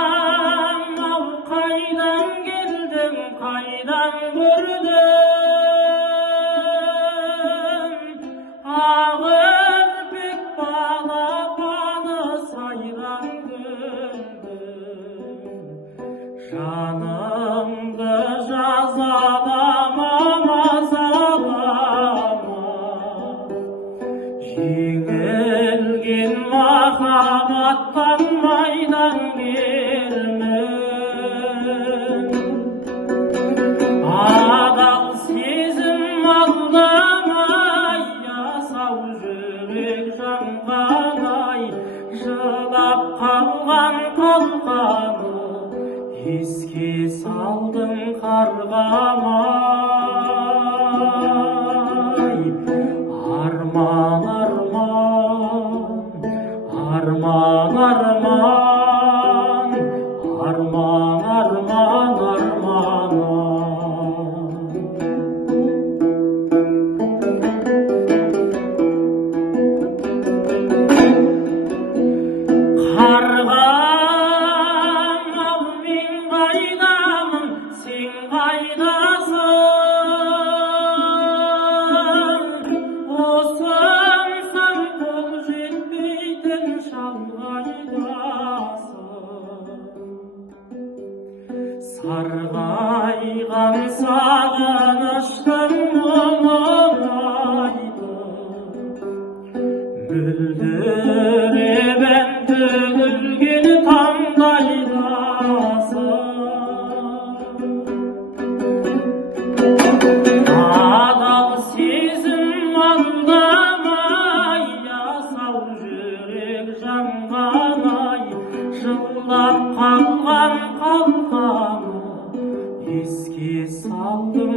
Kargam av kaydan geldim, kaydan gördüm. Ağır pek bağlapanı sayran gördüm. Canımdı jazalamam azalama, jеңілген махаббаттан майдан келмін. Адал сезім алдамай, асау жүрек жанғанай, жылап қалған қалқаны еске салдым қарғамай. Arman arman, arman arman, arman arman arman. Kargam av men kaydamın, sen kaydasın? Sarғайған сағыныштың мұңайды бүлдіребен төгілген таңдайдасың. Адал сезім алдамай, асау жүрек жанғанай, жылап қалған қалқаны еске салдым